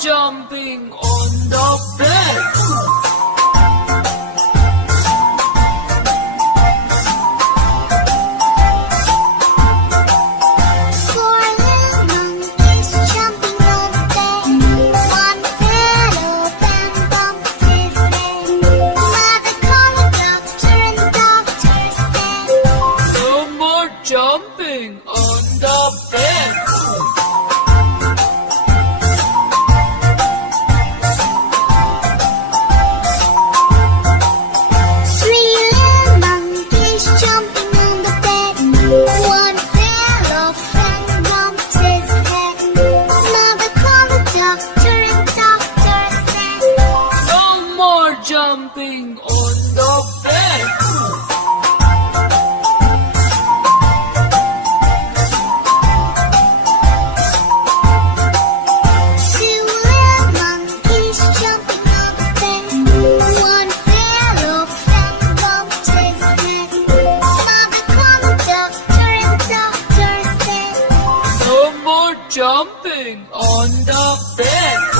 Jumping on the bed. Four little monkeys jumping on the bed. One fell off and bumped his head. Mother called the doctor and the doctor said, No more jumping on the bed. Jumping on the bed. Two little monkeys jumping on the bed. One fell off and bumped his head. Mother called the doctor and the doctor said, No more jumping on the bed.